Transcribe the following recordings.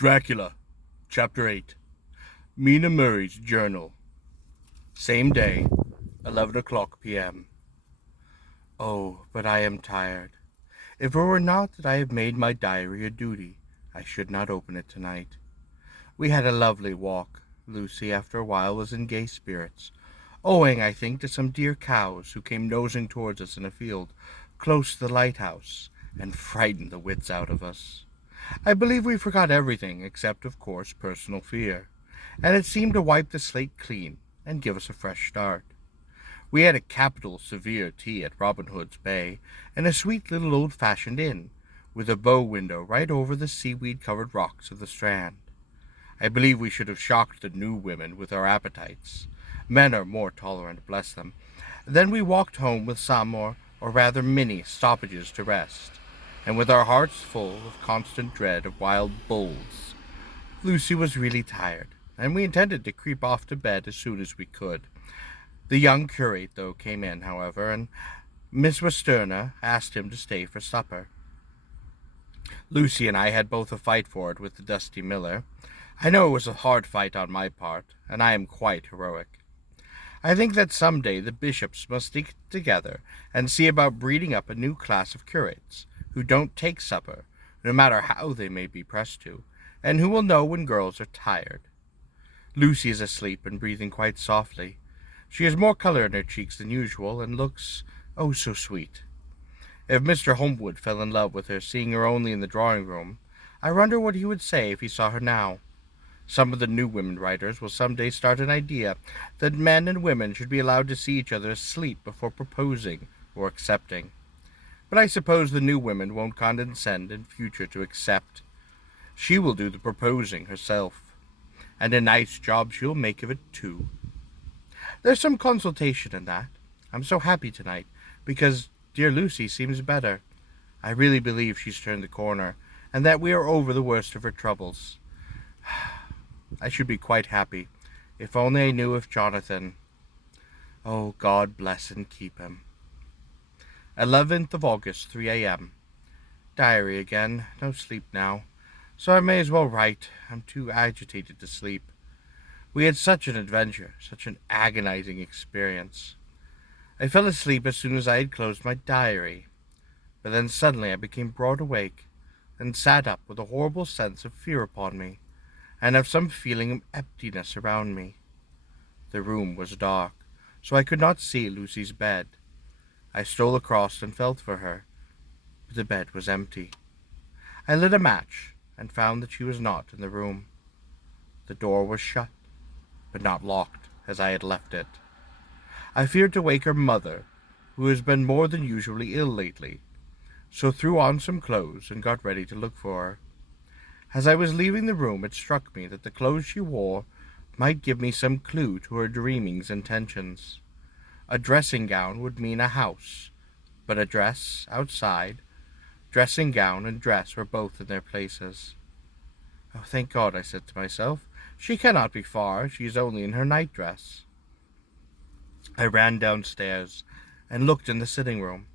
Dracula, Chapter 8. Mina Murray's Journal. Same day, 11 o'clock p.m. Oh, but I am tired. If it were not that I have made my diary a duty, I should not open it tonight. We had a lovely walk. Lucy, after a while, was in gay spirits, owing, I think, to some dear cows who came nosing towards us in a field close to the lighthouse, and frightened the wits out of us. I believe we forgot everything except, of course, personal fear, and it seemed to wipe the slate clean and give us a fresh start. We had a capital severe tea at Robin Hood's Bay, and a sweet little old-fashioned inn, with a bow window right over the seaweed-covered rocks of the Strand. I believe we should have shocked the new women with our appetites. Men are more tolerant, bless them. Then we walked home with some, or rather many, stoppages to rest, and with our hearts full of constant dread of wild bulls. Lucy was really tired, and we intended to creep off to bed as soon as we could. The young curate, though, came in, however, and Miss Westerna asked him to stay for supper. Lucy and I had both a fight for it with the dusty miller. I know it was a hard fight on my part, and I am quite heroic. I think that some day the bishops must stick together and see about breeding up a new class of curates, who don't take supper, no matter how they may be pressed to, and who will know when girls are tired. Lucy is asleep and breathing quite softly. She has more color in her cheeks than usual, and looks, oh, so sweet. If Mr. Homewood fell in love with her, seeing her only in the drawing-room, I wonder what he would say if he saw her now. Some of the new women writers will some day start an idea that men and women should be allowed to see each other asleep before proposing or accepting. But I suppose the new women won't condescend in future to accept. She will do the proposing herself, and a nice job she'll make of it, too. There's some consolation in that. I'm so happy tonight, because dear Lucy seems better. I really believe she's turned the corner, and that we are over the worst of her troubles. I should be quite happy, if only I knew if Jonathan... Oh, God bless and keep him. 11th of August, 3 a.m. Diary again. No sleep now, so I may as well write. I'm too agitated to sleep. We had such an adventure, such an agonizing experience. I fell asleep as soon as I had closed my diary, but then suddenly I became broad awake, and sat up with a horrible sense of fear upon me, and of some feeling of emptiness around me. The room was dark, so I could not see Lucy's bed. I stole across and felt for her, but the bed was empty. I lit a match, and found that she was not in the room. The door was shut, but not locked, as I had left it. I feared to wake her mother, who has been more than usually ill lately, so threw on some clothes and got ready to look for her. As I was leaving the room, it struck me that the clothes she wore might give me some clue to her dreaming's intentions. A dressing gown would mean a house, but a dress outside. Dressing gown and dress were both in their places. Oh, thank God, I said to myself. She cannot be far. She is only in her nightdress. I ran downstairs and looked in the sitting-room,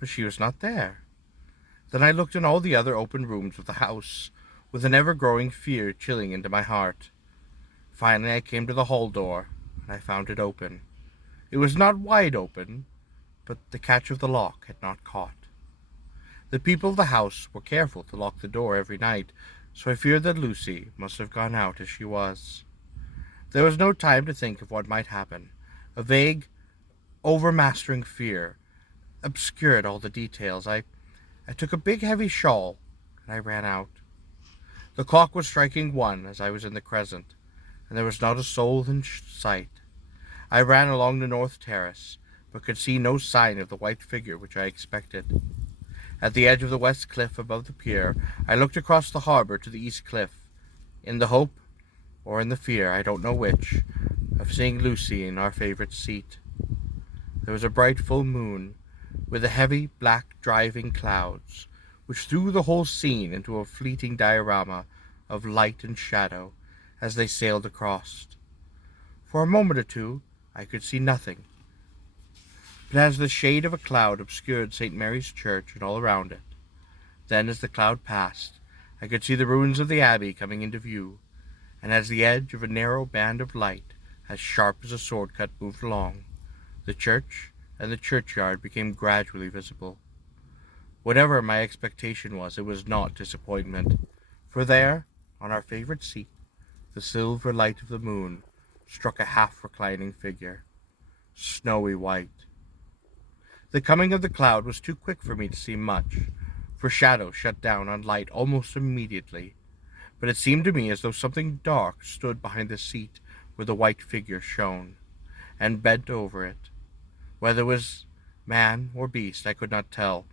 but she was not there. Then I looked in all the other open rooms of the house, with an ever-growing fear chilling into my heart. Finally I came to the hall door, and I found it open. It was not wide open, but the catch of the lock had not caught. The people of the house were careful to lock the door every night, so I feared that Lucy must have gone out as she was. There was no time to think of what might happen. A vague, overmastering fear obscured all the details. I took a big heavy shawl, and I ran out. The clock was striking 1 as I was in the crescent, and there was not a soul in sight. I ran along the north terrace, but could see no sign of the white figure which I expected. At the edge of the west cliff above the pier, I looked across the harbour to the east cliff, in the hope, or in the fear, I don't know which, of seeing Lucy in our favourite seat. There was a bright full moon, with the heavy, black, driving clouds, which threw the whole scene into a fleeting diorama of light and shadow as they sailed across. For a moment or two I could see nothing, but as the shade of a cloud obscured St. Mary's Church and all around it, then as the cloud passed, I could see the ruins of the abbey coming into view, and as the edge of a narrow band of light, as sharp as a sword cut, moved along, the church and the churchyard became gradually visible. Whatever my expectation was, it was not disappointment, for there, on our favorite seat, the silver light of the moon struck a half-reclining figure, snowy white. The coming of the cloud was too quick for me to see much, for shadow shut down on light almost immediately, but it seemed to me as though something dark stood behind the seat where the white figure shone, and bent over it. Whether it was man or beast, I could not tell.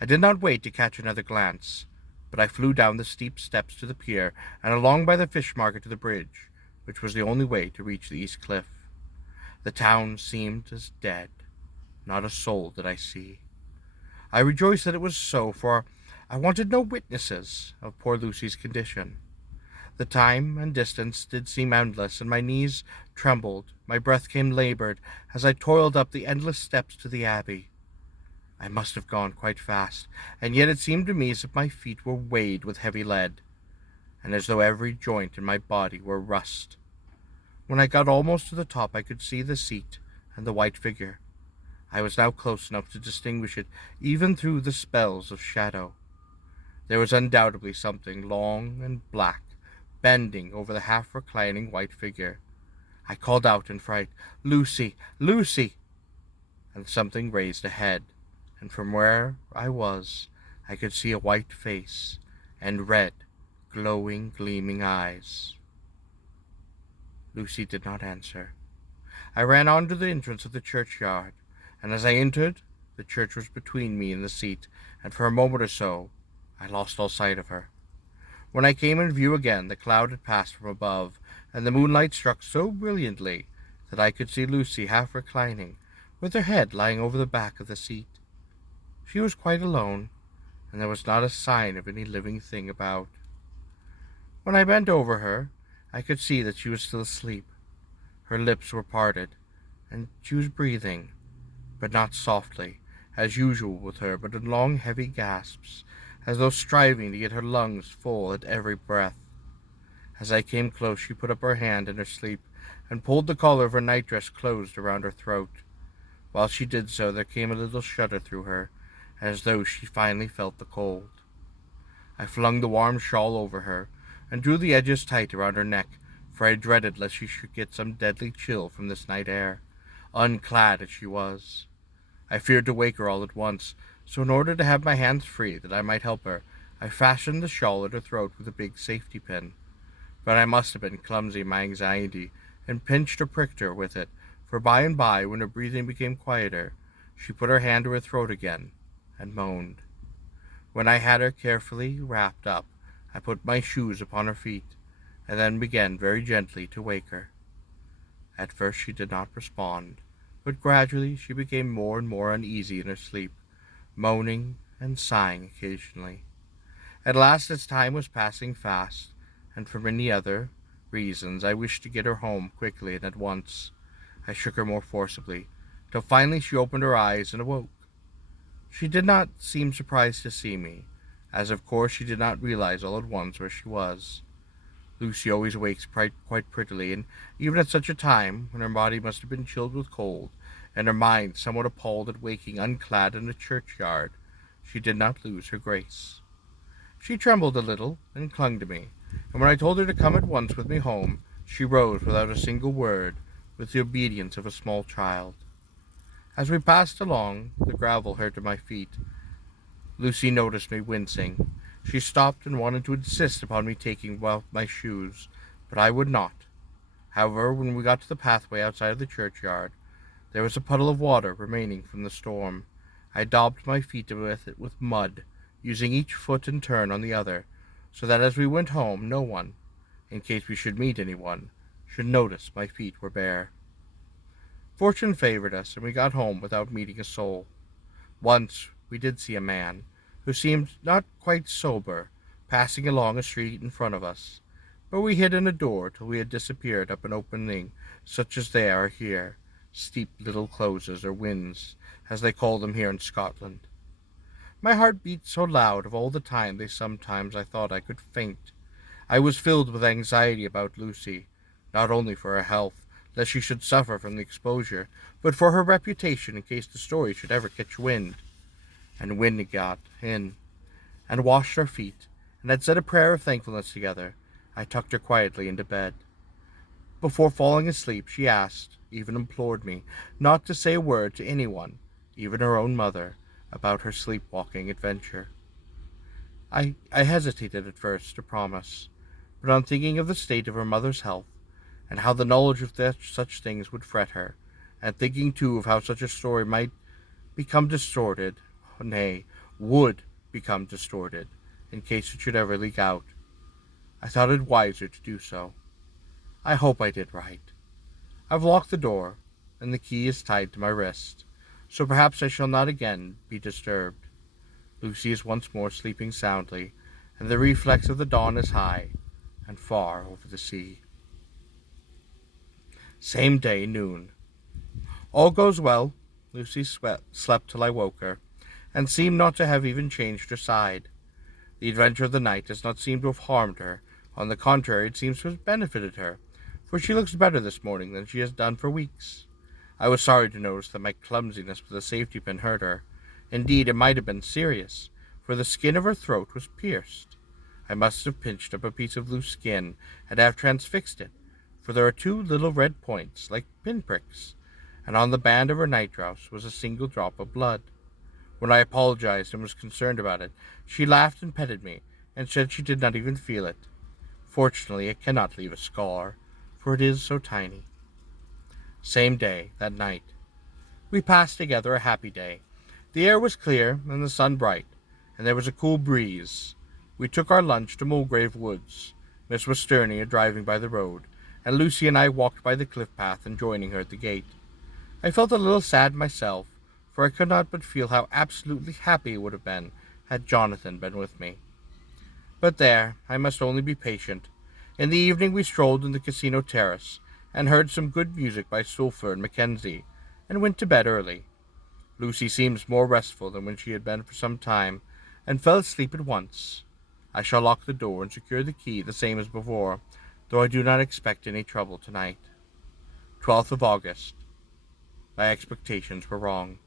I did not wait to catch another glance, but I flew down the steep steps to the pier and along by the fish market to the bridge, which was the only way to reach the east cliff. The town seemed as dead. Not a soul did I see. I rejoiced that it was so, for I wanted no witnesses of poor Lucy's condition. The time and distance did seem endless, and my knees trembled, my breath came labored, as I toiled up the endless steps to the abbey. I must have gone quite fast, and yet it seemed to me as if my feet were weighted with heavy lead, and as though every joint in my body were rust. When I got almost to the top, I could see the seat and the white figure. I was now close enough to distinguish it, even through the spells of shadow. There was undoubtedly something long and black, bending over the half-reclining white figure. I called out in fright, "Lucy! Lucy!" And something raised a head, and from where I was, I could see a white face and red, glowing, gleaming eyes. Lucy did not answer. I ran on to the entrance of the churchyard, and as I entered, the church was between me and the seat, and for a moment or so, I lost all sight of her. When I came in view again, the cloud had passed from above, and the moonlight struck so brilliantly that I could see Lucy half reclining, with her head lying over the back of the seat. She was quite alone, and there was not a sign of any living thing about. When I bent over her, I could see that she was still asleep. Her lips were parted, and she was breathing, but not softly, as usual with her, but in long, heavy gasps, as though striving to get her lungs full at every breath. As I came close, she put up her hand in her sleep, and pulled the collar of her nightdress closed around her throat. While she did so, there came a little shudder through her, as though she finally felt the cold. I flung the warm shawl over her, and drew the edges tight around her neck, for I dreaded lest she should get some deadly chill from this night air, unclad as she was. I feared to wake her all at once, so in order to have my hands free that I might help her, I fastened the shawl at her throat with a big safety pin. But I must have been clumsy in my anxiety, and pinched or pricked her with it, for by and by, when her breathing became quieter, she put her hand to her throat again, and moaned. When I had her carefully wrapped up, I put my shoes upon her feet, and then began very gently to wake her. At first she did not respond, but gradually she became more and more uneasy in her sleep, moaning and sighing occasionally. At last, as time was passing fast, and for many other reasons, I wished to get her home quickly and at once. I shook her more forcibly, till finally she opened her eyes and awoke. She did not seem surprised to see me, as of course she did not realize all at once where she was. Lucy always wakes quite prettily, and even at such a time, when her body must have been chilled with cold, and her mind somewhat appalled at waking unclad in a churchyard, she did not lose her grace. She trembled a little, and clung to me, and when I told her to come at once with me home, she rose without a single word, with the obedience of a small child. As we passed along the gravel hurt at my feet, Lucy noticed me wincing. She stopped and wanted to insist upon me taking off my shoes, but I would not. However, when we got to the pathway outside of the churchyard, there was a puddle of water remaining from the storm. I daubed my feet with it with mud, using each foot in turn on the other, so that as we went home, no one, in case we should meet anyone, should notice my feet were bare. Fortune favored us, and we got home without meeting a soul. Once we did see a man, who seemed not quite sober, passing along a street in front of us, but we hid in a door till we had disappeared up an opening such as they are here, steep little closes or wynds, as they call them here in Scotland. My heart beat so loud of all the time they sometimes I thought I could faint. I was filled with anxiety about Lucy, not only for her health, lest she should suffer from the exposure, but for her reputation in case the story should ever catch wind. And when it got in, and washed our feet, and had said a prayer of thankfulness together, I tucked her quietly into bed. Before falling asleep, she asked, even implored me, not to say a word to anyone, even her own mother, about her sleepwalking adventure. I hesitated at first to promise, but on thinking of the state of her mother's health, and how the knowledge of such things would fret her, and thinking too of how such a story might become distorted, nay, would become distorted, in case it should ever leak out, I thought it wiser to do so. I hope I did right. I've locked the door, and the key is tied to my wrist, so perhaps I shall not again be disturbed. Lucy is once more sleeping soundly, and the reflex of the dawn is high and far over the sea. Same day, noon. All goes well. Lucy slept till I woke her, and seemed not to have even changed her side. The adventure of the night does not seem to have harmed her. On the contrary, it seems to have benefited her, for she looks better this morning than she has done for weeks. I was sorry to notice that my clumsiness with the safety pin hurt her. Indeed, it might have been serious, for the skin of her throat was pierced. I must have pinched up a piece of loose skin and have transfixed it, for there are two little red points, like pinpricks, and on the band of her nightdress was a single drop of blood. When I apologized and was concerned about it, she laughed and petted me, and said she did not even feel it. Fortunately, it cannot leave a scar, for it is so tiny. Same day, that night. We passed together a happy day. The air was clear and the sun bright, and there was a cool breeze. We took our lunch to Mulgrave Woods, Miss Westernia driving by the road, and Lucy and I walked by the cliff path and joining her at the gate. I felt a little sad myself, for I could not but feel how absolutely happy it would have been had Jonathan been with me. But there, I must only be patient. In the evening we strolled in the casino terrace, and heard some good music by Sulphur and Mackenzie, and went to bed early. Lucy seems more restful than when she had been for some time, and fell asleep at once. I shall lock the door and secure the key the same as before, though I do not expect any trouble tonight. 12th of August. My expectations were wrong.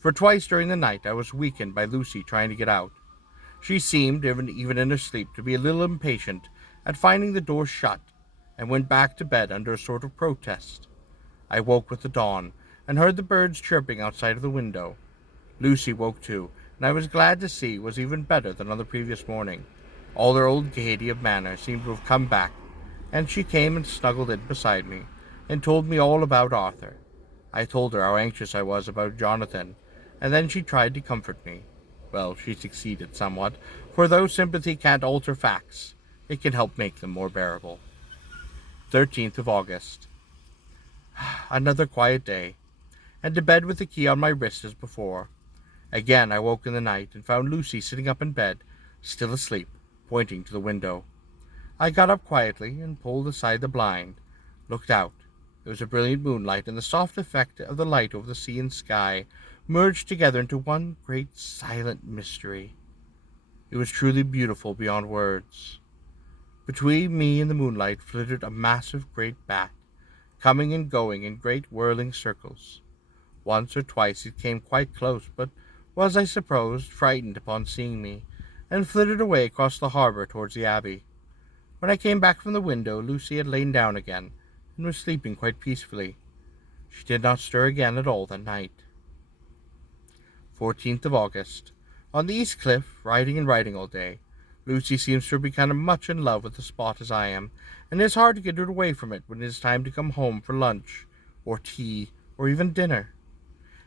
For twice during the night I was weakened by Lucy trying to get out. She seemed, even in her sleep, to be a little impatient at finding the door shut, and went back to bed under a sort of protest. I woke with the dawn, and heard the birds chirping outside of the window. Lucy woke too, and I was glad to see was even better than on the previous morning. All her old gaiety of manner seemed to have come back, and she came and snuggled in beside me, and told me all about Arthur. I told her how anxious I was about Jonathan, and then she tried to comfort me. Well, she succeeded somewhat, for though sympathy can't alter facts, it can help make them more bearable. 13th of August. Another quiet day, and to bed with the key on my wrist as before. Again I woke in the night, and found Lucy sitting up in bed, still asleep, pointing to the window. I got up quietly, and pulled aside the blind, looked out. There was a brilliant moonlight, and the soft effect of the light over the sea and sky merged together into one great silent mystery. It was truly beautiful beyond words. Between me and the moonlight flitted a massive great bat, coming and going in great whirling circles. Once or twice it came quite close, but was, I suppose, frightened upon seeing me, and flitted away across the harbor towards the Abbey. When I came back from the window, Lucy had lain down again, and was sleeping quite peacefully. She did not stir again at all that night. 14th of August. On the East Cliff, riding and writing all day. Lucy seems to have become much in love with the spot as I am, and it is hard to get her away from it when it is time to come home for lunch, or tea, or even dinner.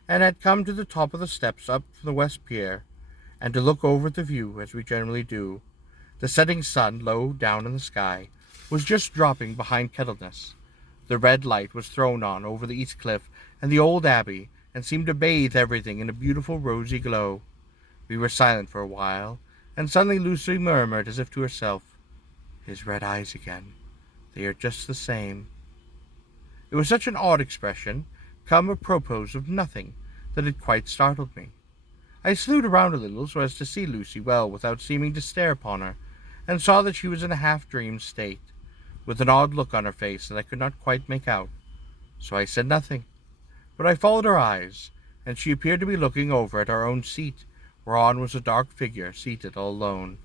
And had come to the top of the steps up from the West Pier, and to look over at the view, as we generally do. The setting sun, low down in the sky, was just dropping behind Kettleness. The red light was thrown on over the East Cliff and the old Abbey, and seemed to bathe everything in a beautiful rosy glow. We were silent for a while, and suddenly Lucy murmured as if to herself, "His red eyes again. They are just the same." It was such an odd expression, come apropos of nothing, that it quite startled me. I slewed around a little so as to see Lucy well without seeming to stare upon her, and saw that she was in a half-dreamed state, with an odd look on her face that I could not quite make out. So I said nothing, but I followed her eyes, and she appeared to be looking over at our own seat, whereon was a dark figure seated all alone.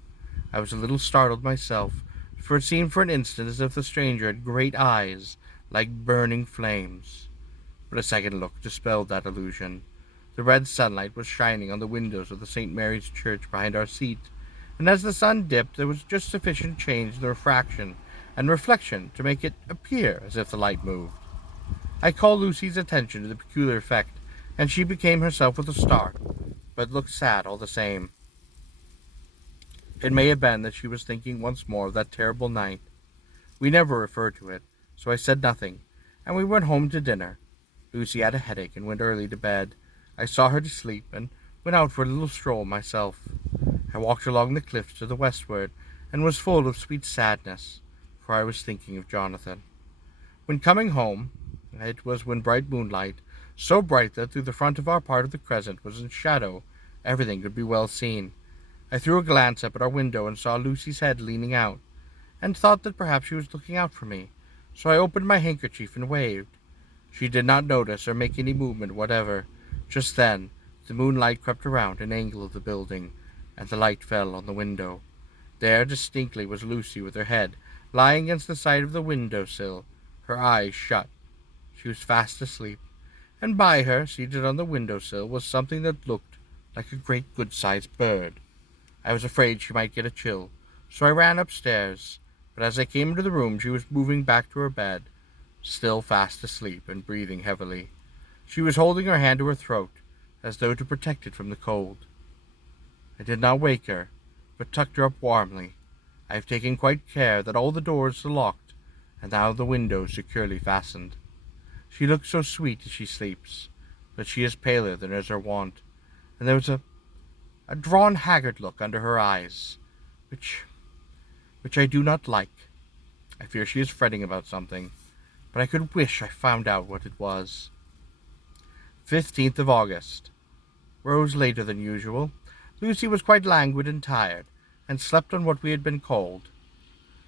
I was a little startled myself, for it seemed for an instant as if the stranger had great eyes like burning flames. But a second look dispelled that illusion. The red sunlight was shining on the windows of the St. Mary's Church behind our seat, and as the sun dipped there was just sufficient change in the refraction and reflection to make it appear as if the light moved. I called Lucy's attention to the peculiar effect, and she became herself with a start, but looked sad all the same. It may have been that she was thinking once more of that terrible night. We never referred to it, so I said nothing, and we went home to dinner. Lucy had a headache and went early to bed. I saw her to sleep, and went out for a little stroll myself. I walked along the cliffs to the westward, and was full of sweet sadness, for I was thinking of Jonathan. When coming home, it was when bright moonlight, so bright that through the front of our part of the crescent was in shadow, everything could be well seen. I threw a glance up at our window and saw Lucy's head leaning out, and thought that perhaps she was looking out for me, so I opened my handkerchief and waved. She did not notice or make any movement whatever. Just then, the moonlight crept around an angle of the building, and the light fell on the window. There distinctly was Lucy with her head lying against the side of the window-sill, her eyes shut. She was fast asleep, and by her, seated on the window-sill, was something that looked like a great good-sized bird. I was afraid she might get a chill, so I ran upstairs, but as I came into the room she was moving back to her bed, still fast asleep and breathing heavily. She was holding her hand to her throat, as though to protect it from the cold. I did not wake her, but tucked her up warmly. I have taken quite care that all the doors are locked, and now the windows securely fastened. She looks so sweet as she sleeps, but she is paler than is her wont, and there was a drawn, haggard look under her eyes, which I do not like. I fear she is fretting about something, but I could wish I found out what it was. 15th of August. Rose later than usual. Lucy was quite languid and tired, and slept on what we had been called.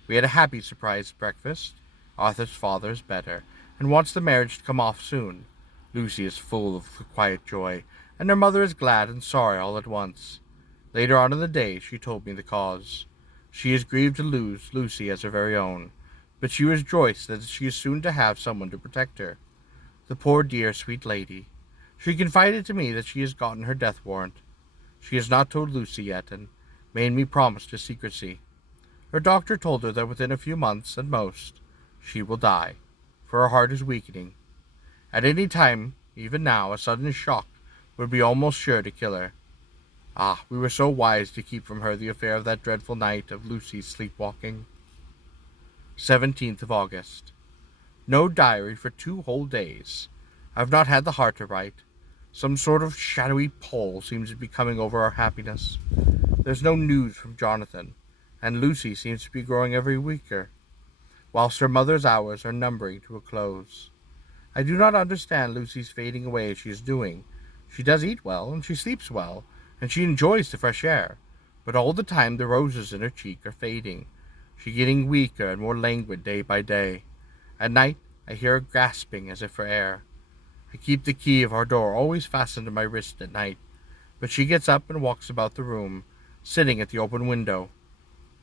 We had a happy surprise breakfast. Arthur's father is better, and wants the marriage to come off soon. Lucy is full of quiet joy, and her mother is glad and sorry all at once. Later on in the day she told me the cause. She is grieved to lose Lucy as her very own, but she rejoiced that she is soon to have someone to protect her. The poor dear sweet lady. She confided to me that she has gotten her death warrant. She has not told Lucy yet, and made me promise to secrecy. Her doctor told her that within a few months, at most, she will die, for her heart is weakening. At any time, even now, a sudden shock would be almost sure to kill her. Ah, we were so wise to keep from her the affair of that dreadful night of Lucy's sleepwalking. 17th of August. No diary for 2 whole days. I have not had the heart to write. Some sort of shadowy pall seems to be coming over our happiness. There's no news from Jonathan, and Lucy seems to be growing every weaker, whilst her mother's hours are numbering to a close. I do not understand Lucy's fading away as she is doing. She does eat well, and she sleeps well, and she enjoys the fresh air, but all the time the roses in her cheek are fading. She getting weaker and more languid day by day. At night I hear her gasping as if for air. I keep the key of our door always fastened to my wrist at night, but she gets up and walks about the room, sitting at the open window.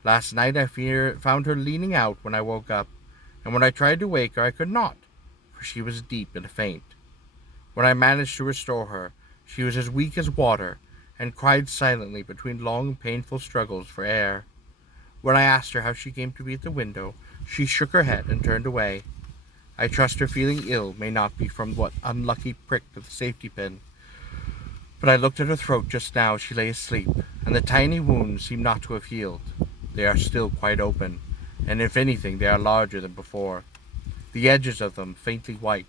Last night I found her leaning out when I woke up, and when I tried to wake her I could not, for she was deep in a faint. When I managed to restore her, she was as weak as water, and cried silently between long and painful struggles for air. When I asked her how she came to be at the window, she shook her head and turned away. I trust her feeling ill may not be from what unlucky prick of the safety pin, but I looked at her throat just now as she lay asleep, and the tiny wounds seem not to have healed. They are still quite open, and if anything they are larger than before, the edges of them faintly white.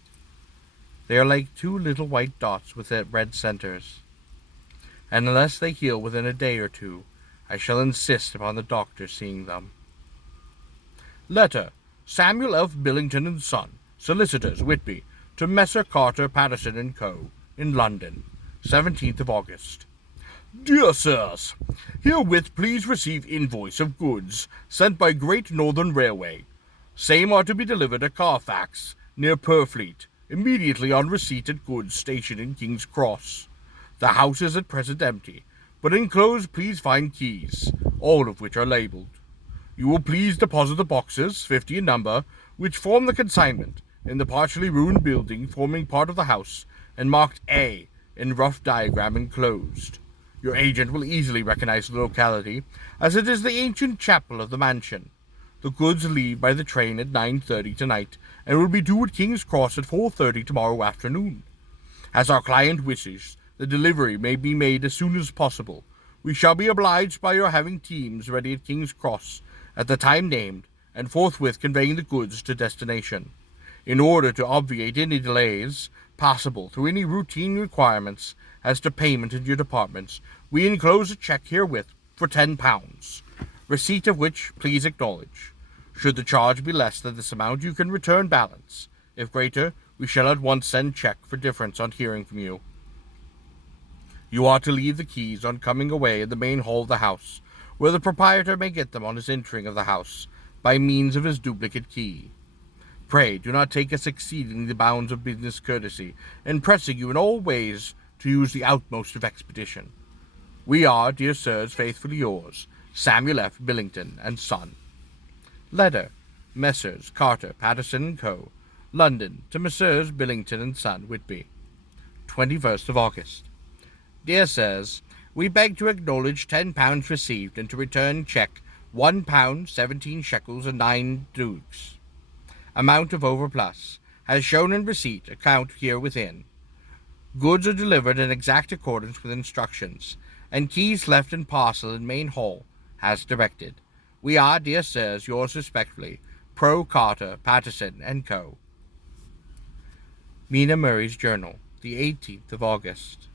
They are like 2 little white dots with red centers, and unless they heal within a day or 2, I shall insist upon the doctor seeing them. Letter, Samuel F. Billington and Son, Solicitors, Whitby, to Messer Carter, Patterson and Co., in London, 17th of August. Dear Sirs, herewith please receive invoice of goods sent by Great Northern Railway. Same are to be delivered at Carfax, near Purfleet, immediately on receipt at goods stationed in King's Cross. The house is at present empty, but enclosed please find keys, all of which are labeled. You will please deposit the boxes, 50 in number, which form the consignment, in the partially ruined building forming part of the house, and marked A in rough diagram enclosed. Your agent will easily recognize the locality, as it is the ancient chapel of the mansion. The goods leave by the train at 9:30 tonight, and will be due at King's Cross at 4:30 tomorrow afternoon. As our client wishes, the delivery may be made as soon as possible. We shall be obliged by your having teams ready at King's Cross at the time named, and forthwith conveying the goods to destination. In order to obviate any delays possible through any routine requirements as to payment in your departments, we enclose a check herewith for £10, receipt of which please acknowledge. Should the charge be less than this amount, you can return balance. If greater, we shall at once send check for difference on hearing from you. You are to leave the keys on coming away in the main hall of the house, where the proprietor may get them on his entering of the house, by means of his duplicate key. Pray do not take us exceeding the bounds of business courtesy, in pressing you in all ways to use the utmost of expedition. We are, dear sirs, faithfully yours, Samuel F. Billington and Son. Letter, Messrs. Carter, Patterson and Co., London, to Messrs. Billington and Son, Whitby, 21st of August. Dear sirs, we beg to acknowledge £10 received, and to return check £1, 17 shekels and 9 dugs. Amount of overplus, as shown in receipt, account here within. Goods are delivered in exact accordance with instructions, and keys left in parcel in main hall, as directed. We are, dear sirs, yours respectfully, Pro Carter, Patterson and Co. Mina Murray's Journal, the 18th of August.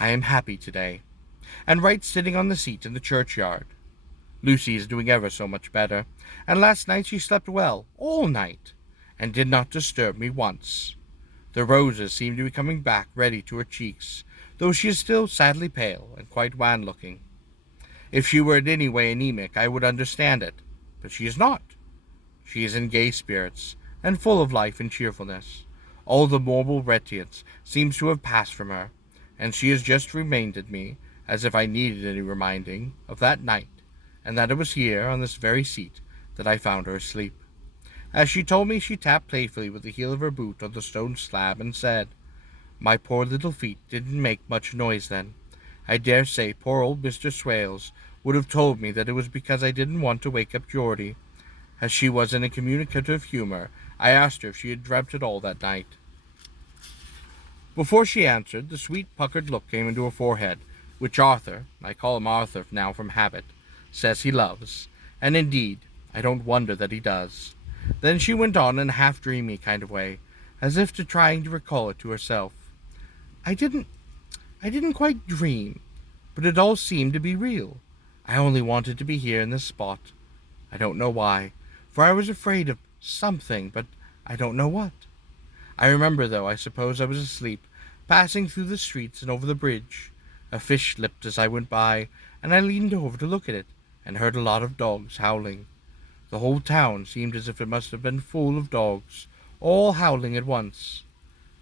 I am happy today, and right sitting on the seat in the churchyard. Lucy is doing ever so much better, and last night she slept well, all night, and did not disturb me once. The roses seem to be coming back ready to her cheeks, though she is still sadly pale and quite wan-looking. If she were in any way anemic, I would understand it, but she is not. She is in gay spirits, and full of life and cheerfulness. All the morbid retience seems to have passed from her, and she has just reminded me, as if I needed any reminding, of that night, and that it was here, on this very seat, that I found her asleep. As she told me, she tapped playfully with the heel of her boot on the stone slab, and said, "My poor little feet didn't make much noise then. I dare say poor old Mr. Swales would have told me that it was because I didn't want to wake up Geordie." As she was in a communicative humour, I asked her if she had dreamt at all that night. Before she answered, the sweet puckered look came into her forehead, which Arthur, I call him Arthur now from habit, says he loves, and indeed, I don't wonder that he does. Then she went on in a half-dreamy kind of way, as if trying to recall it to herself. I didn't quite dream, but it all seemed to be real. I only wanted to be here in this spot. I don't know why, for I was afraid of something, but I don't know what. I remember, though, I suppose I was asleep, passing through the streets and over the bridge. A fish slipped as I went by, and I leaned over to look at it, and heard a lot of dogs howling. The whole town seemed as if it must have been full of dogs, all howling at once.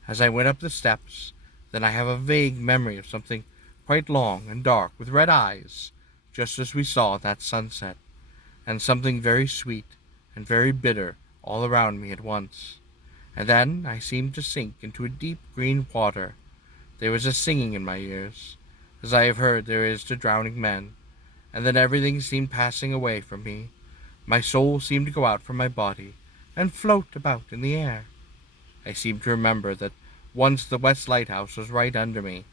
As I went up the steps, then I have a vague memory of something quite long and dark, with red eyes, just as we saw that sunset, and something very sweet and very bitter all around me at once. And then I seemed to sink into a deep green water. There was a singing in my ears, as I have heard there is to drowning men, and then everything seemed passing away from me. My soul seemed to go out from my body, and float about in the air. I seem to remember that once the West Lighthouse was right under me,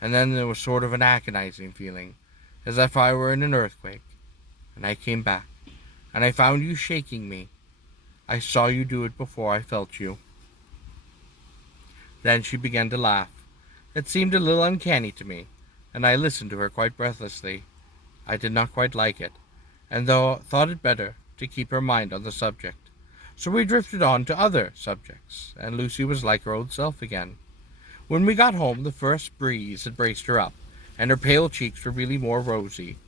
and then there was sort of an agonizing feeling, as if I were in an earthquake, and I came back, and I found you shaking me. I saw you do it before I felt you." Then she began to laugh. It seemed a little uncanny to me, and I listened to her quite breathlessly. I did not quite like it, and thought it better to keep her mind on the subject. So we drifted on to other subjects, and Lucy was like her old self again. When we got home, the first breeze had braced her up, and her pale cheeks were really more rosy.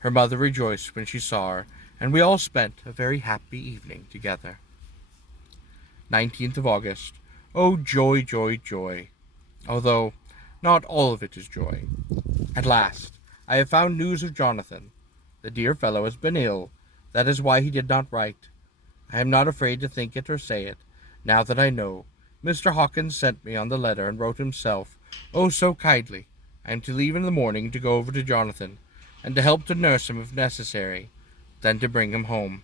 Her mother rejoiced when she saw her, and we all spent a very happy evening together. 19th of August. Oh, joy, joy, joy! Although not all of it is joy. At last, I have found news of Jonathan. The dear fellow has been ill. That is why he did not write. I am not afraid to think it or say it, now that I know. Mr. Hawkins sent me on the letter and wrote himself, oh, so kindly. I am to leave in the morning to go over to Jonathan, and to help to nurse him if necessary, then to bring him home.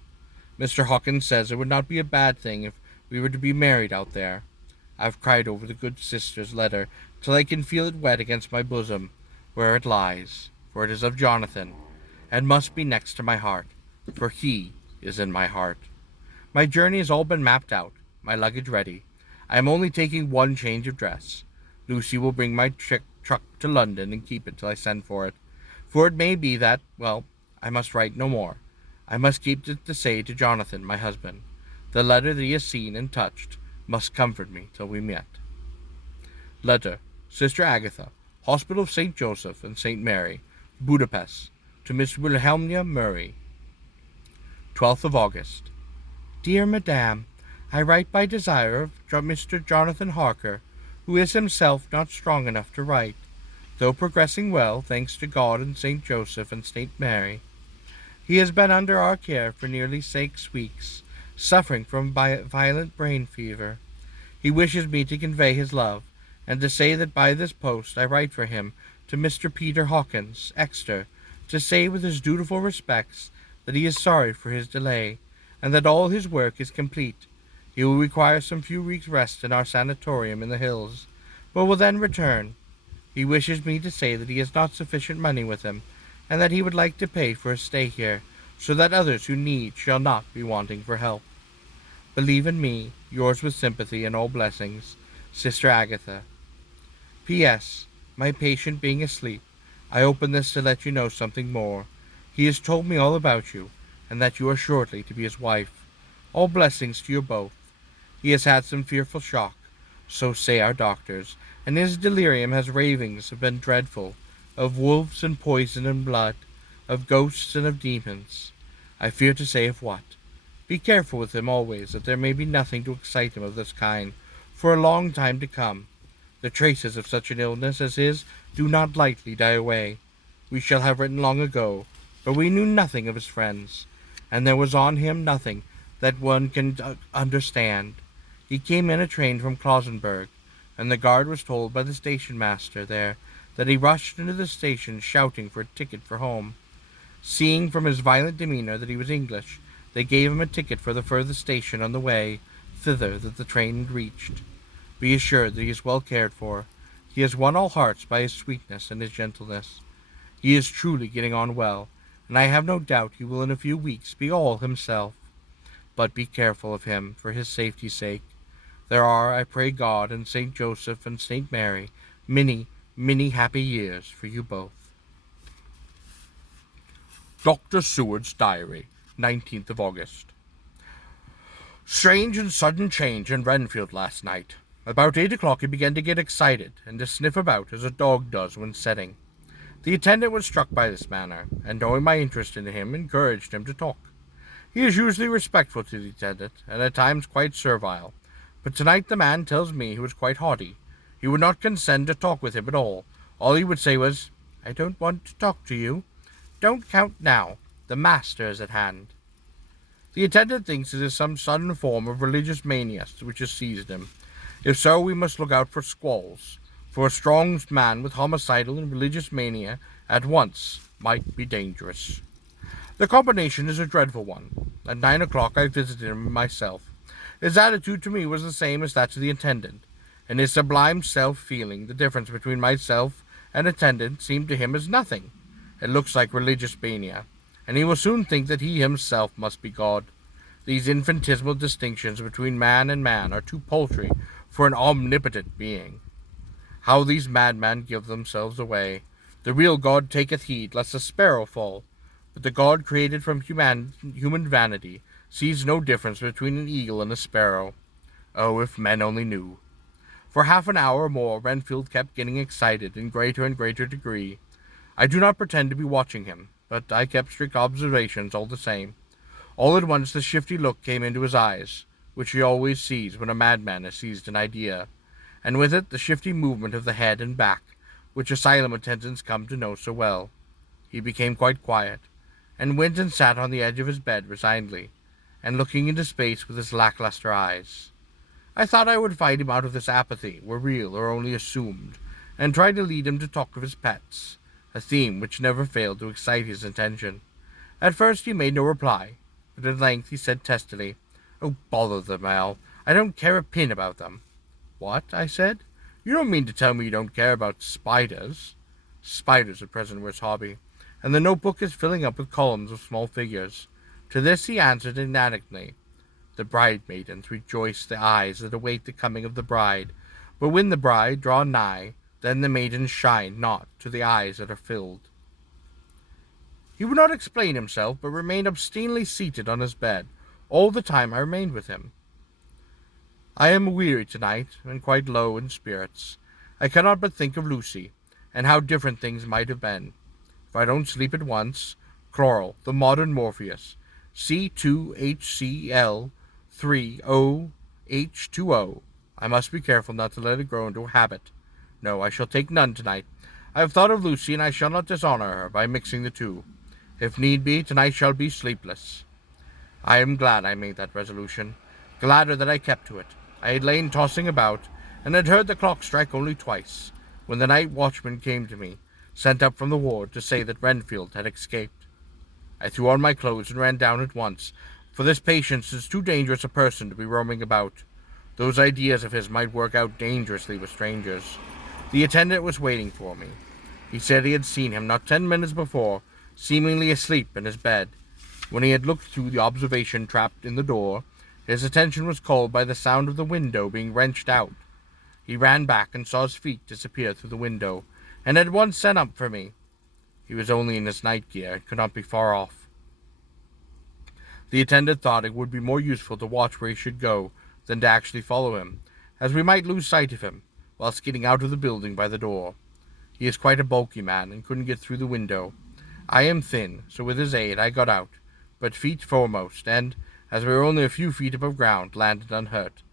Mr. Hawkins says it would not be a bad thing if we were to be married out there. I have cried over the good sister's letter till I can feel it wet against my bosom, where it lies, for it is of Jonathan, and must be next to my heart, for he is in my heart. My journey has all been mapped out, my luggage ready. I am only taking one change of dress. Lucy will bring my truck to London and keep it till I send for it. For it may be that, well, I must write no more. I must keep it to say to Jonathan, my husband. The letter that he has seen and touched must comfort me till we meet. Letter, Sister Agatha, Hospital of St. Joseph and St. Mary, Budapest, to Miss Wilhelmina Murray. 12th of August. Dear Madame, I write by desire of Mr. Jonathan Harker, who is himself not strong enough to write, though progressing well, thanks to God and St. Joseph and St. Mary. He has been under our care for nearly 6 weeks, suffering from violent brain fever. He wishes me to convey his love, and to say that by this post I write for him to Mr. Peter Hawkins, Exeter, to say with his dutiful respects that he is sorry for his delay, and that all his work is complete. He will require some few weeks' rest in our sanatorium in the hills, but will then return. He wishes me to say that he has not sufficient money with him, and that he would like to pay for his stay here, so that others who need shall not be wanting for help. Believe in me, yours with sympathy and all blessings, Sister Agatha. P.S. My patient being asleep, I open this to let you know something more. He has told me all about you, and that you are shortly to be his wife. All blessings to you both. He has had some fearful shock, so say our doctors, and his delirium has ravings have been dreadful, of wolves and poison and blood, of ghosts and of demons. I fear to say of what. Be careful with him always, that there may be nothing to excite him of this kind, for a long time to come. The traces of such an illness as his do not lightly die away. We shall have written long ago, but we knew nothing of his friends, and there was on him nothing that one can understand. He came in a train from Klausenburg, and the guard was told by the station master there that he rushed into the station shouting for a ticket for home. Seeing from his violent demeanor that he was English, they gave him a ticket for the furthest station on the way thither that the train had reached. Be assured that he is well cared for. He has won all hearts by his sweetness and his gentleness. He is truly getting on well, and I have no doubt he will in a few weeks be all himself. But be careful of him, for his safety's sake. There are, I pray God and St. Joseph and St. Mary, many, many happy years for you both. Dr. Seward's Diary, 19th of August. Strange and sudden change in Renfield last night. About 8 o'clock he began to get excited, and to sniff about as a dog does when setting. The attendant was struck by this manner, and knowing my interest in him, encouraged him to talk. He is usually respectful to the attendant, and at times quite servile, but tonight the man tells me he was quite haughty. He would not consent to talk with him at all. All he would say was, "I don't want to talk to you. Don't count now. The master is at hand." The attendant thinks it is some sudden form of religious mania which has seized him. If so, we must look out for squalls, for a strong man with homicidal and religious mania at once might be dangerous. The combination is a dreadful one. At 9 o'clock I visited him myself. His attitude to me was the same as that to the attendant. In his sublime self-feeling, the difference between myself and attendant seemed to him as nothing. It looks like religious mania, and he will soon think that he himself must be God. These infinitesimal distinctions between man and man are too paltry for an omnipotent being. How these madmen give themselves away! The real God taketh heed lest a sparrow fall, but the God created from human vanity sees no difference between an eagle and a sparrow. Oh, if men only knew! For half an hour or more Renfield kept getting excited in greater and greater degree. I do not pretend to be watching him, but I kept strict observations all the same. All at once the shifty look came into his eyes, which he always sees when a madman has seized an idea, and with it the shifty movement of the head and back, which asylum attendants come to know so well. He became quite quiet, and went and sat on the edge of his bed resignedly, and looking into space with his lackluster eyes. I thought I would find him out of this apathy, were real or only assumed, and try to lead him to talk of his pets, a theme which never failed to excite his attention. At first he made no reply, but at length he said testily, "Oh, bother them, Al. I don't care a pin about them." "What?" I said. "You don't mean to tell me you don't care about spiders?" Spiders at present were his hobby, and the notebook is filling up with columns of small figures. To this he answered inadequately, "The bride-maidens rejoice the eyes that await the coming of the bride, but when the bride draw nigh, then the maidens shine not to the eyes that are filled." He would not explain himself, but remained obstinately seated on his bed, all the time I remained with him. I am weary tonight, and quite low in spirits. I cannot but think of Lucy, and how different things might have been. If I don't sleep at once, chloral, the modern Morpheus, C2HCl 3OH2O. I must be careful not to let it grow into a habit. No, I shall take none tonight. I have thought of Lucy, and I shall not dishonor her by mixing the two. If need be, tonight shall be sleepless. I am glad I made that resolution, gladder that I kept to it. I had lain tossing about, and had heard the clock strike only twice, when the night watchman came to me, sent up from the ward to say that Renfield had escaped. I threw on my clothes and ran down at once, for this patient is too dangerous a person to be roaming about. Those ideas of his might work out dangerously with strangers. The attendant was waiting for me. He said he had seen him not 10 minutes before, seemingly asleep in his bed. When he had looked through the observation trap in the door, his attention was called by the sound of the window being wrenched out. He ran back and saw his feet disappear through the window, and at once sent up for me. He was only in his night gear and could not be far off. The attendant thought it would be more useful to watch where he should go than to actually follow him, as we might lose sight of him, whilst getting out of the building by the door. He is quite a bulky man, and couldn't get through the window. I am thin, so with his aid I got out, but feet foremost, and, as we were only a few feet above ground, landed unhurt.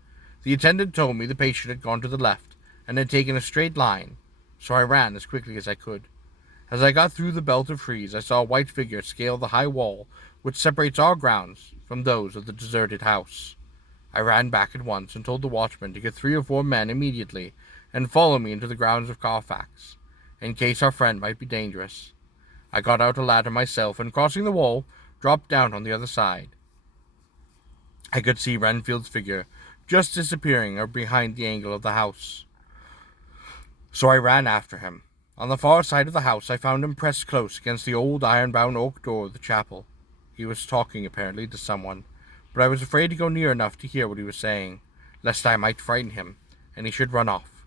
The attendant told me the patient had gone to the left, and had taken a straight line, so I ran as quickly as I could. As I got through the belt of trees, I saw a white figure scale the high wall which separates our grounds from those of the deserted house. I ran back at once and told the watchman to get 3 or 4 men immediately and follow me into the grounds of Carfax, in case our friend might be dangerous. I got out a ladder myself, and crossing the wall, dropped down on the other side. I could see Renfield's figure just disappearing behind the angle of the house, so I ran after him. On the far side of the house I found him pressed close against the old iron-bound oak door of the chapel. He was talking, apparently, to someone, but I was afraid to go near enough to hear what he was saying, lest I might frighten him, and he should run off.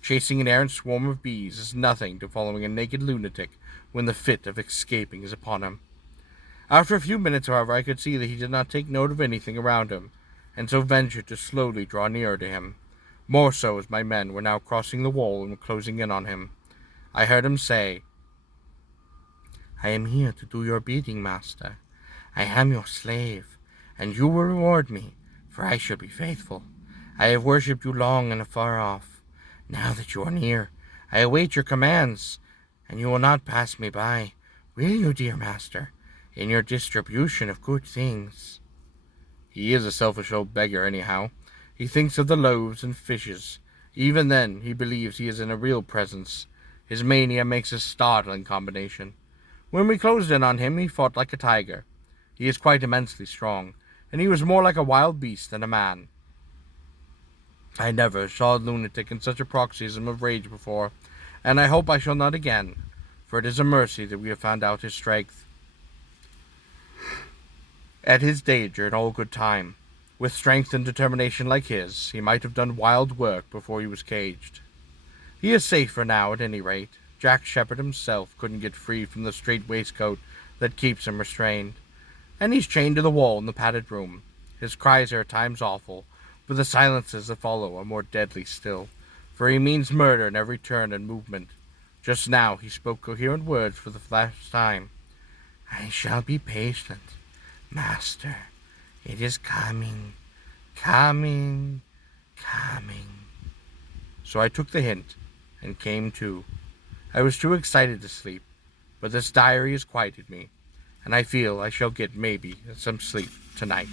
Chasing an errant swarm of bees is nothing to following a naked lunatic when the fit of escaping is upon him. After a few minutes, however, I could see that he did not take note of anything around him, and so ventured to slowly draw nearer to him, more so as my men were now crossing the wall and were closing in on him. I heard him say, "I am here to do your bidding, master. I am your slave, and you will reward me, for I shall be faithful. I have worshipped you long and afar off. Now that you are near, I await your commands, and you will not pass me by, will you, dear master, in your distribution of good things?" He is a selfish old beggar, anyhow. He thinks of the loaves and fishes. Even then, he believes he is in a real presence. His mania makes a startling combination. When we closed in on him, he fought like a tiger. He is quite immensely strong, and he was more like a wild beast than a man. I never saw a lunatic in such a paroxysm of rage before, and I hope I shall not again, for it is a mercy that we have found out his strength. At his danger, in all good time, with strength and determination like his, he might have done wild work before he was caged. He is safer now, at any rate. Jack Shepherd himself couldn't get free from the strait waistcoat that keeps him restrained, and he's chained to the wall in the padded room. His cries are at times awful, but the silences that follow are more deadly still, for he means murder in every turn and movement. Just now he spoke coherent words for the last time. "I shall be patient, master. It is coming, coming, coming." So I took the hint and came to. I was too excited to sleep, but this diary has quieted me, and I feel I shall get maybe some sleep tonight.